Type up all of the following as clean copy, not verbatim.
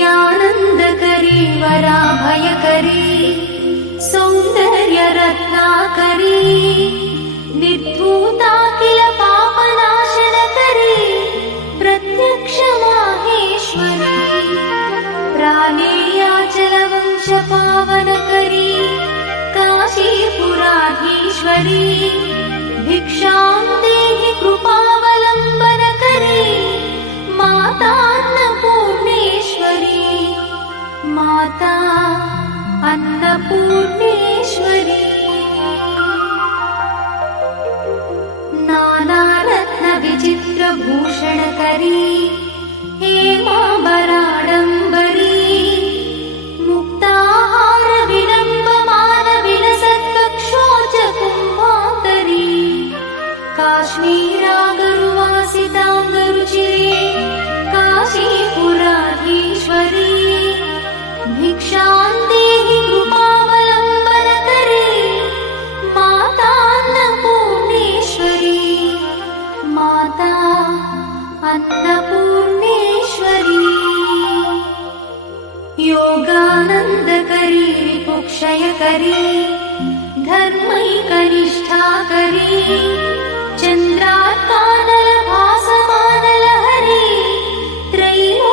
नित्यानन्दकरी वराभयकरी सौन्दर्यरत्नाकरी निर्धूताखिल पापनाशनकरी प्रत्यक्ष माहेश्वरी प्रालेयाचलवंशपावनकरी काशीपुराधीश्वरी भिक्षां देहि कृपावलम्बनकरी माता अन्नपूर्णेश्वरी माता अन्नपूर्णेश्वरी नानारत्नविचित्रभूषणकरी हेमाम्बराडम्बरी मुक्ताहारविलम्बमानविलसत्कक्षोजकुम्भान्तरी काश्मीरागरुवासिताङ्गरुचिरे काशीपुराधीश्वरी भिक्षां देहि कृपावलम्बनकरी माता अन्नपूर्णेश्वरी माता अन्नपूर्णेश्वरी योगानन्दकरी रिपुक्षयकरी धर्मैकनिष्ठाकरी चन्द्रात्कानलभासमानलहरी त्रैलोक्यरक्षाकरी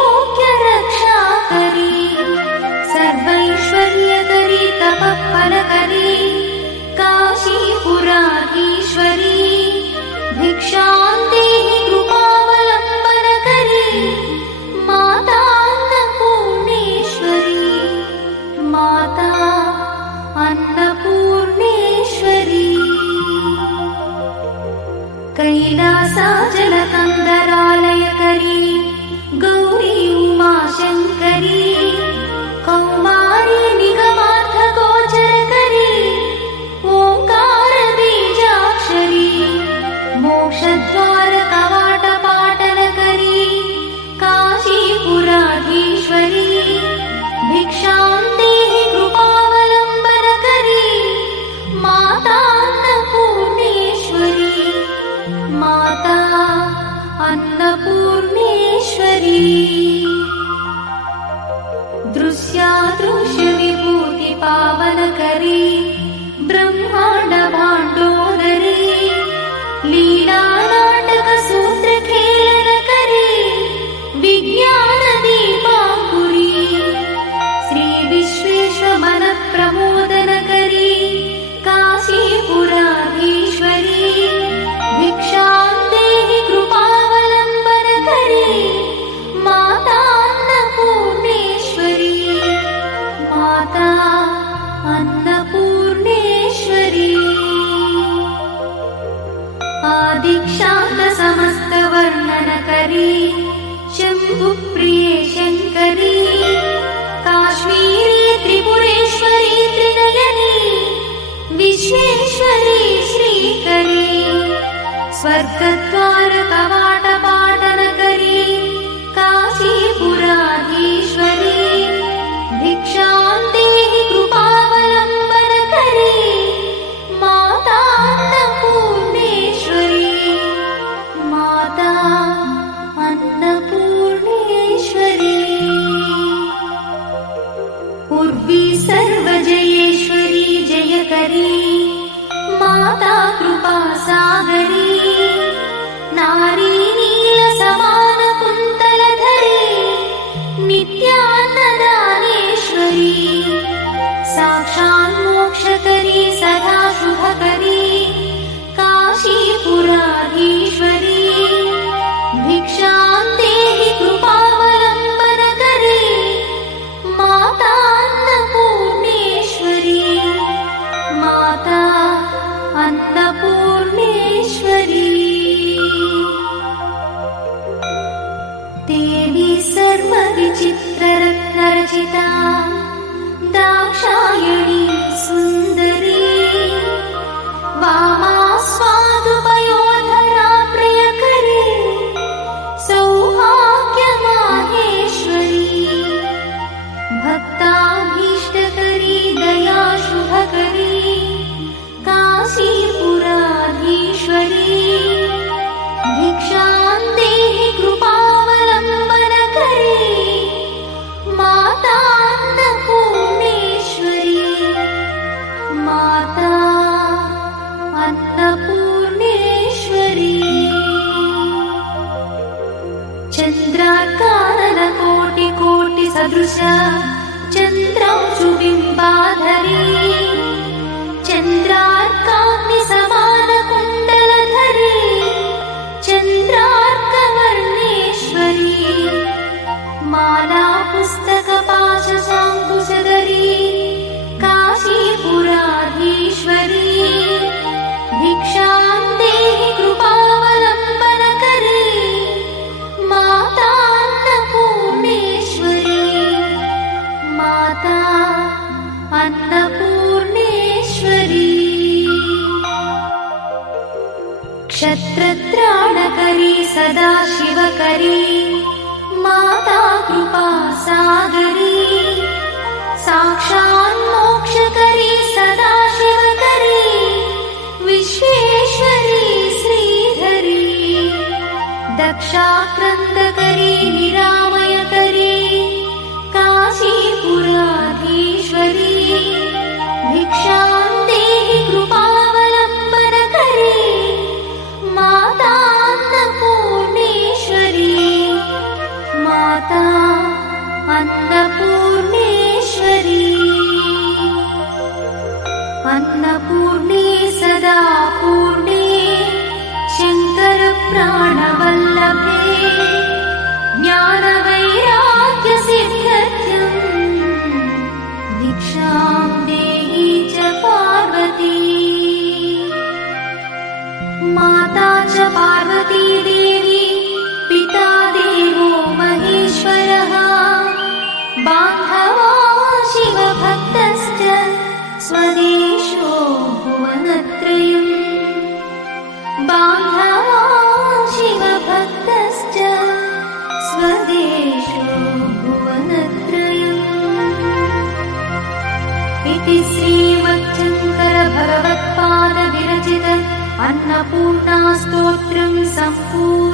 सर्वैश्वर्यकरी तपःफलकरी काशीपुराधीश्वरी भिक्षां देहि कृपावलम्बनकरी माता अन्नपूर्णेश्वरी माता अन्नपूर्णेश्वरी कैलासाचलकन्दरालयकरी गौरी उमाशङ्करी कौमारी निगमार्थगोचरकरी ओङ्कारबीजाक्षरी मोक्षद्वारकवाटपाटनकरी काशीपुराधीश्वरी भिक्षां देहि कृपावलम्बनकरी माता अन्नपूर्णेश्वरी माता अन्नपूर्णेश्वरी दृश्यादृश्यविभूतिपावनकरी ब्रह्माण्डभाण्डोदरी लीलानाटकसूत्रखेलनकरी विज्ञानदीपाङ्कुरी श्रीविश्वेशमनप्रमोदनकरी काशीपुराधीश्वरी भिक्षां देहि कृपावलम्बनकरी माता अन्नपूर्णेश्वरी माता अन्नपूर्णेश्वरी आदिक्षान्तसमस्तवर्णनकरी शम्भुप्रिये शङ्करी काश्मीरी त्रिपुरेश्वरी त्रिनयनी विश्वेश्वरी श्रीकरी स्वर्गद्वारकवाटपाटनकरी काशीपुराधीश्वरी भिक्षां देहि कृपावलम्बनकरी माता अन्नपूर्णेश्वरी माता अन्नपूर्णेश्वरी उर्वी सर्वजयेश्वरी जयकरी माता कृपासागरी नारी चन्द्रार्काननकोटिकोटिसदृश चन्द्रांशुबिम्बाधरी चन्द्रार्काग्निसमानकुण्डलधरी चन्द्रार्कवर्णेश्वरी माला पुस्तकपाशशाङ्कुशधरी काशीपुराधीश्वरी भिक्षां देहि कृपावलम्बनकरी माता अन्नपूर्णेश्वरी माता अन्नपूर्णेश्वरी क्षत्रत्राणकरी सदा शिवकरी माता कृपासागरी साक्षान्मोक्षकरी सदा शिवकरी विश्वेश्वरी श्रीधरी दक्षाक्रन्दकरी निरामयकरी काशीपुराधीश्वरी भिक्षां देहि कृपावलम्बनकरी माता अन्नपूर्णेश्वरी माता अन्नपूर्णेश्वरी अन्नपूर्णे सदा पूर्णे शङ्करप्राणवल्लभे ज्ञानवैराग्यसिद्ध्यर्थं भिक्षां देहि च पार्वती माता च पार्वती देवी पिता देवो महेश्वरः बान्धवा शिवभक्तश्च स्वदेशो भुवनत्रयम् बान्धवा शिवभक्तश्च स्वदेशो भुवनत्रयम् इति श्रीमच्छङ्करभगवत्पादविरचित अन्नपूर्णास्तोत्रं सम्पूर्णम्।